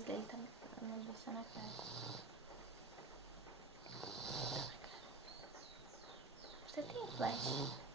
luz dele tá uma luz na cara. Você tem flash?